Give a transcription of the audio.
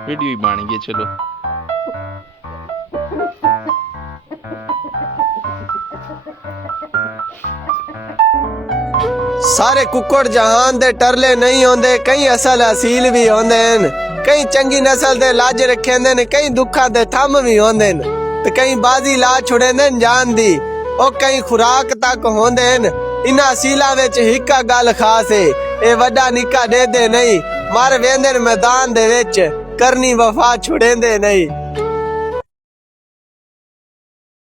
Video ही बन गई। चलो सारे कुक्कड़ जहान दे टरले नहीं होंदे, कई असल असील भी होंदे न। कई चंगी नस्ल दे लाज रखे न, कई दुखा दे थम भी होंदे न, ते कई बाजी ला छुड़ेंदे न जान दी। ओ कई खुराक तक होंदे न। इन्हां असीलां विच हिक गल खास है, ए वड्डा निक्का देदे नहीं, मर वेंदे न मैदान दे विच, करनी वफा छुड़ेंदे नहीं।